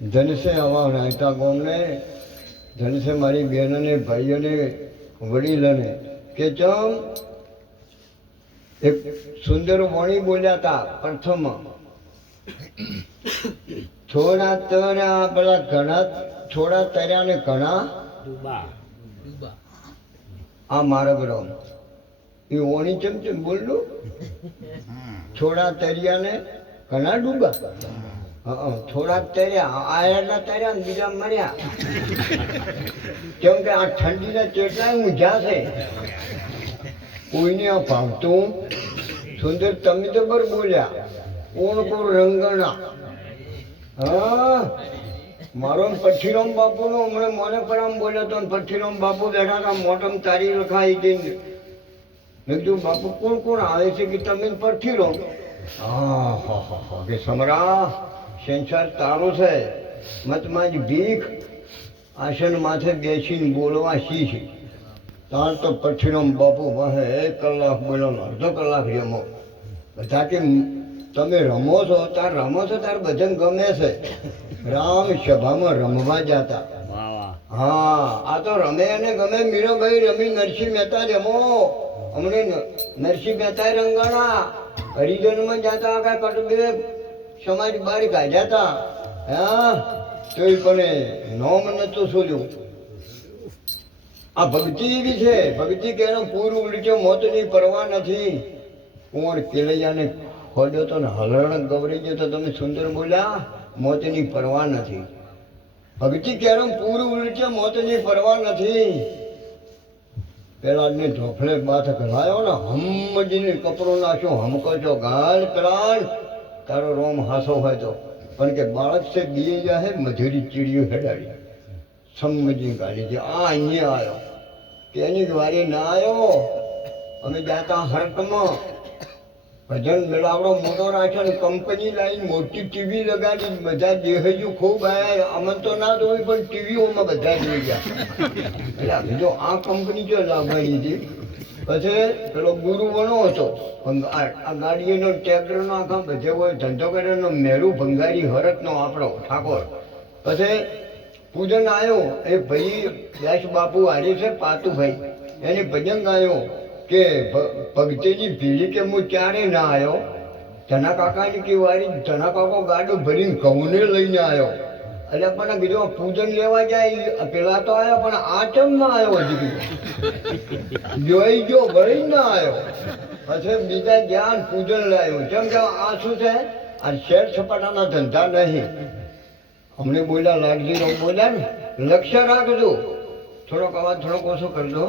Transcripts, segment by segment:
ધનસે આવા રાયતા ગામને ધનસે મારી બહેનોને ભાઈઓને વડીલોને કે ચમ એક સુંદર વાણી બોલ્યા હતા પ્રથમ થોડા તર્યા પેલા ઘણા થોડા તર્યા ને ઘણા આ મારા બરો એ ઓણી ચમ બોલલું થોડા તર્યા ને ઘણા ડૂબા થોડા તર્યા આયેલા તર્યા ને બીજા મર્યા કેમ કે આ ઠંડીના ચેટલાય ઊંઝા છે કોઈને આ ભાવતું સુંદર તમે તો બર બોલ્યા કોણ કોણ રંગણા હા મારો પઠ્ઠીરામ બાપુનો હમણાં મને પરામ બોલ્યો તો પઠ્ઠીરામ બાપુ બેઠા હતા મોટમ તારી લખાઈ ગઈ મેં કીધું બાપુ કોણ કોણ આવે છે કે તમે પઠ્ઠીરામ હા કે સમરા સંસાર તારો છે મતમાં જ ભીખ આસન માથે બેસીને બોલવા શીખ તાર તો પઠ્ઠીરામ બાપુ વાહે 1 કલાક બોલો અડધો કલાક રમો બધા કે તમે રમો છો તાર રમો છો તાર ભજન ગમે છે રામ સભામાં રમવા જતા હા આ તો રમે અને ગમે મીરાભાઈ રમી નરસિંહ મહેતા રમો અમને નરસિંહ મહેતા રંગાણા હરિજનમાં જતા કા કટુબે સમાજ બહાર કાઢ્યા હતા હા તો પણ નોમ નતું શોધ્યું આ ભક્તિ એવી છે ભક્તિ કેનો પૂરું ઉલટો મોતની પરવા નથી કોણ કેલૈયાને ખોડ્યો તો ને હલરણ ગવરી ગયો તો તમે સુંદર બોલ્યા મોતની પરવા નથી ભક્તિ કેરમ પૂરું ઉલટે મોતની પરવા નથી પેલા ને ઢોફલે બાથ કરાયો ને હમજીને કપડો નાખ્યો હમકો છો ગાલ કરાણ તારો રોમ હાસો હોય તો પણ કે બાળક છે બીએ જાય મજૂરી ચીડિયું હેડાડી સમજી કાઢી છે આ અહીંયા આવ્યો કે એની વારી ના આવ્યો અમે જાતા હરકમાં ભજન મેળાવડો મોટો રાખ્યો ને કંપની લાવીને મોટી ટીવી લગાડી બધા દેહજુ ખૂબ આવ્યા અમન તો ના જોઈ પણ ટીવીઓમાં બધા જોઈ ગયા એટલે જો આ કંપની જો લાવવાની હતી પછી પેલો ગુરુ વણો હતો આ ગાડીનો ટ્રેક્ટરનો આખા બધે હોય ધંધો કરેનો મેરું ભંગારી હરતનો આપણો ઠાકોર પછી પૂજન આવ્યો એ ભાઈ વ્યાસ બાપુ હારી છે પાતુભાઈ એને ભજન ગાયો કે ભક્તિની ભીડી કે હું ક્યારે ના આવ્યો ધના કાકાની કે વારી ધના કાકો ગાડું ભરીને ઘઉંને લઈને આવ્યો એટલે પણ બીજો પૂજન લેવા જાય પેલા તો આવ્યો પણ આ ચમ ના આવ્યો હજી જોઈ જો ભરી ના આવ્યો પછી બીજા જ્ઞાન પૂજન લાવ્યો જેમ કે આ શું છે આ શેર સપાટાના ધંધા નહીં અમને બોલ્યા લાગજી બોલ્યા ને લક્ષ્ય રાખજો થોડોક અવાજ થોડોક ઓછો કરજો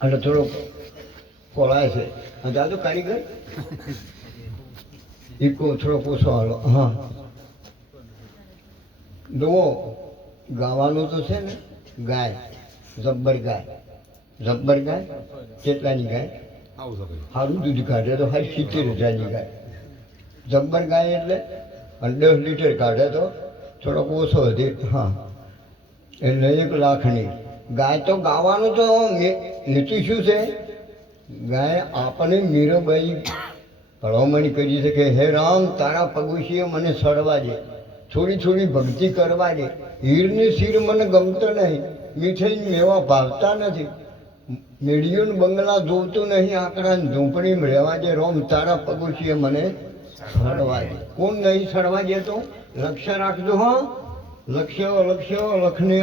એટલે થોડોક કોળાય છે દાદુ કારીગર ઈકો થોડોક ઓછો હાલો હા જુઓ ગાવાનું તો છે ને ગાય જબ્બર ગાય કેટલાની ગાય સારું દૂધ કાઢે તો હારી 70,000ની ગાય જબ્બર ગાય એટલે 10 લીટર કાઢે તો થોડોક ઓછો હતી હા એટલે 1 લાખની ગાય તો ગાવાનું તો હેતુ શું છે ગાય આપણને મીરાબાઈ ભલામણી કરી છે કે હે રામ તારા પગુશીએ મને સડવા દે થોડી થોડી ભક્તિ કરવા દે હીરને શીર મને ગમતો નહીં મીઠાઈ મેવા ભાવતા નથી મેળીઓને બંગલા જોવતું નહીં આકડા ઝૂંપડીમાં રહેવા દે રોમ તારા પગુશીએ મને સડવા દે કોણ નહીં સડવા દે તો લક્ષ્ય રાખજો હા લક્ષ્ય લખને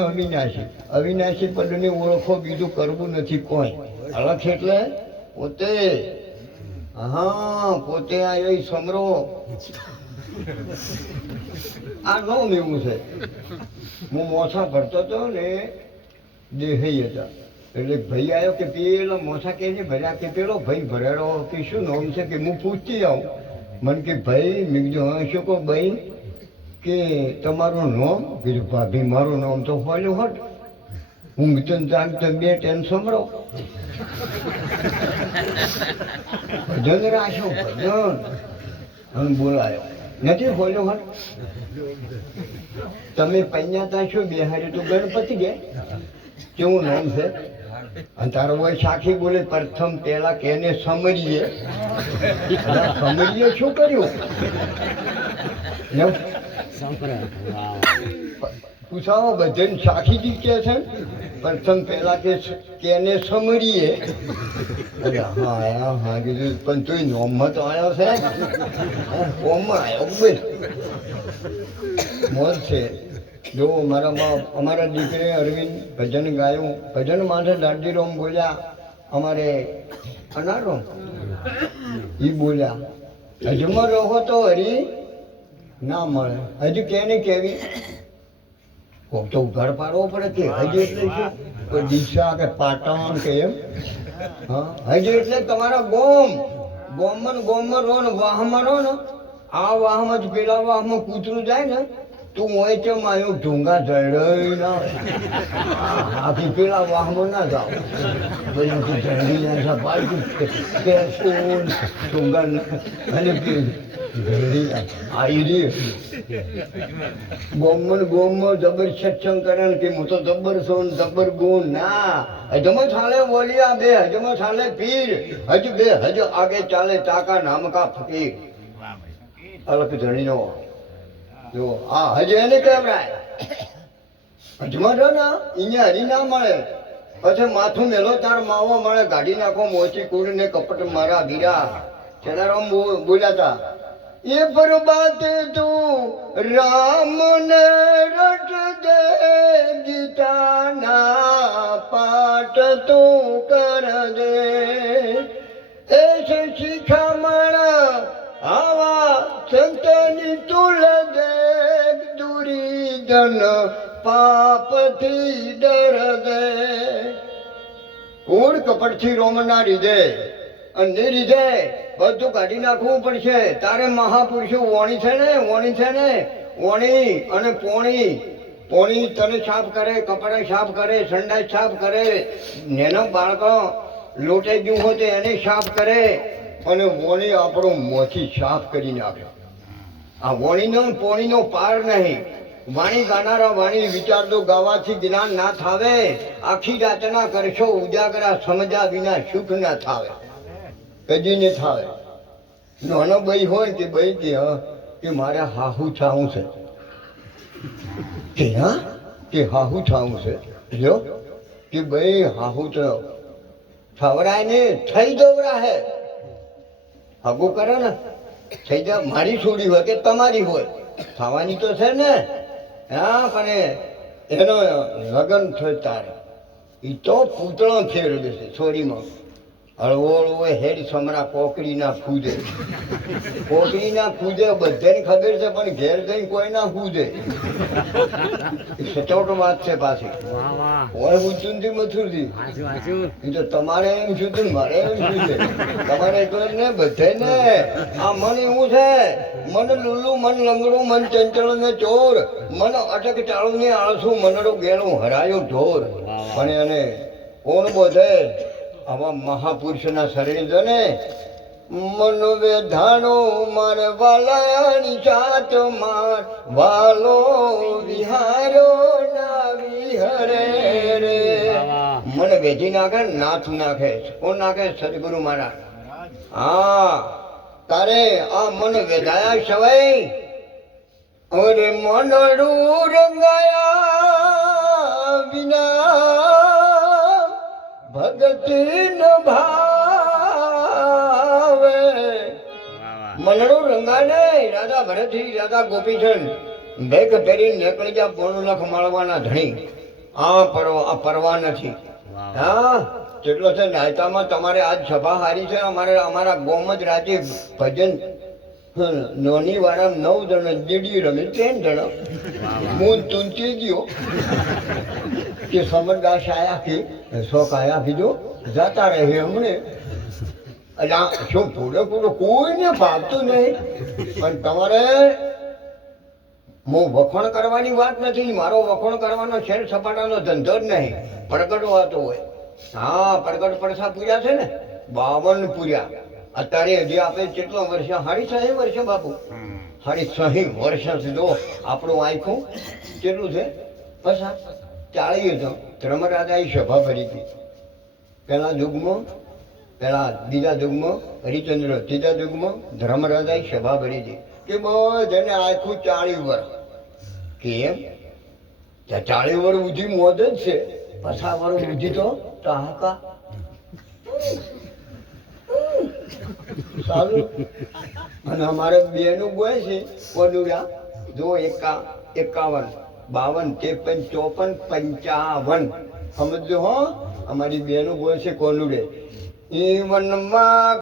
અવિનાશી પદને ઓળખો બીજું કરવું નથી કોઈ અલક્ષ એટલે પોતે હા પોતે આવ્યો સમરો આ નોમ એવું છે હું મોસા ભરતો હતો ને દેહી હતા એટલે ભાઈ આવ્યો કે પેલો મોસા કે ભર્યા કે પેલો ભાઈ ભરેલો કે શું નામ છે કે હું પૂછતી આવું મને કે ભાઈ મેં કીધું હા શું કહો ભાઈ કે તમારું નામ કીધું ભાભી મારું નામ તો હોલ્યું હટ ઊંઘતો જાગતો 2 ટાઈમ સમરો ભજન રાખ્યો ભજન હું બોલાયો નથી હોલ્યો હટ તમે પૈયાતા છો બિહારી તો ગણપતિ ગયા કેવું નામ છે અને તારો ભાઈ સાખી બોલે પ્રથમ પેલા કેને સમજીએ શું કર્યું પૂછાવો બધાને સાખીથી કે છે પ્રથમ પેલા કેને સમરીએ. અરે હા કીધું પણ તું નોમમાં તો આવ્યો છે, કોમમાં આવ્યો ભાઈ મોજ છે. જો અમારા દીકરે અરવિંદ ભજન ગાયું, ભજન માટે દાંડીરોમ બોલ્યા, અમારે અનારોમ એ બોલ્યા. હજમાં રહો તો હરી ના મળે. હજુ કેને કેવી કોક તો ઘર પાડવો પડે કે હજી એટલે શું કોઈ દિશા કે પાટણ કે એમ. હા હજી એટલે તમારા ગોમમાં રહો ને વાહમાં રહો ને, આ વાહમાં જ પેલા વાહમાં કૂતરું જાય ને તું હોય છે માયું ઢૂંગા ઝરડાઈ ના આખી પેલા વાહમાં ના જાઓ બધું તું ઝરડી ના પાડું ઢૂંગા અને ઝરડી આવી ગોમમાં જબર સત્સંગ કરે કે હું તો જબર છું જબર ગુણ ના. હજમો ચાલે બોલિયા બે હજમો ચાલે પીર હજુ બે હજુ આગે ચાલે તાકા નામ કા ફકીર. અલગ ધણીનો જો આ હજુ એને કેવડાય હજમાં જો ને અહીંયા હરી ના મળે. પછી માથું મેલો તાર માવો મળે, ગાડી નાખો મોચી કુડ ને કપટ મારા બીરા. ચેલારામ બોલ્યા હતા એ બરબાદ તું રામ ને રટ દે, ગીતાના પાઠ તું કર દે, એ શિખામણ આવા સંતની તુલ દે, દુરીધન પાપથી ડર દે. કુડ કપટથી રોમના રીધે અને રીધે બધું કાઢી નાખવું પડશે. તારે મહાપુરુષો વોણી છે ને વોણી અને પોણી તને સાફ કરે, કપડા સાફ કરે, સંડાસ સાફ કરે, નેનો બાળકો લોટે ગયું હોય તો એને સાફ કરે, અને વોણી આપણો મોથી સાફ કરી નાખે. આ વોણીનો પોણીનો પાર નહીં. વાણી ગાનારા વાણી વિચારતો ગાવાથી જ્ઞાન ના થાવે, આખી રાતના કરશો ઉજાગરા સમજા વિના સુખ ના થાવે, કદી ને થાવે. નાનો ભાઈ હોય કે ભાઈ કે મારે હાહુ થાવું છે કે હાહુ થાવું છે, જો કે ભાઈ હાહુ તો થવરાય ને થઈ દોરા હે હગું કરે ને થઈ જા. મારી છોડી હોય કે તમારી હોય થવાની તો છે ને. હા પણ એનો લગ્ન થાય તારે એ તો પૂતળો ફેરવે છે છોડીમાં. હળવો હેડ સમરા કોકડી ના ફૂદે બધાને ખબર છે પણ ઘેર જઈ કોઈ ના ફૂદે. સચોટ વાત છે પાછી. કોઈ ઊંચું થી મથું થી એ તો તમારે એમ શું મારે એમ શું છે તમારે એટલે ને બધે ને. આ મન એવું છે, મન લુલ્લું મન લંગડું મન ચંચળ ને ચોર, મન અટક ચાળું ને આળસું મનડો ગેળું હરાયો ઢોર. પણ એને કોણ બોધે આવા મહાપુરુષના શરીર જો ને. મન વેધાણો મારે વાલાની જાત માર વાલો વિહારો ના વિહરે રે. મન વેધી નાખે નાથ નાખે. કોણ નાખે? સદગુરુ મહારાજ. હા તારે આ મન વેધાયા સવાય અરે મનડું રંગાયા વિના ભગતી ન ભાવે. મનડું રંગાને રાધા ભરતથી રાધા ગોપીચંદ ભેગ પહેરી નીકળી જા પોણું લખ માળવાના ધણી. આ પરવા નથી. હા કેટલો છે નાયતામાં તમારે આજ સભા હારી છે. અમારા ગોમજ રાજે ભજન નોની વાળા 9 જણ દીડી રમે 3 જણ મૂન તુંચી ગયો કે સમરદાસ આયા કે શોખ આયા કીધું જતા રહે હમણે. શું પૂરેપૂરો કોઈને ભાગતું નહીં. પણ તમારે હું વખોણ કરવાની વાત નથી. મારો વખોણ કરવાનો શેર સપાટાનો ધંધો જ નહીં. પ્રગટવાતો હોય. હા પ્રગટ પડસા પૂર્યા છે ને 52 પૂર્યા. અત્યારે હજી આપણે કેટલો વર્ષ 60 વર્ષ બાપુ 60 વર્ષ જો આપણું આંખું કેટલું છે પછા 40 ધર્મરાજાએ સભા ભરી હતી. પહેલા યુગમાં બીજા યુગમાં હરિચંદ્ર, ત્રીજા યુગમાં ધર્મરાજાએ સભા ભરી હતી કે બધાને આખું 40 વર્ષ કેમ? 40 વર્ષ સુધી મોજ જ છે, 50 વર્ષ સુધી તો ટાહકા. સારું. અને અમારે બેનું બોય છે કોડુડા, જો 51, 52, 53, 54, 55. સમજો હો, અમારી બેનું બોય છે કોનુડે. ઈ વનમાં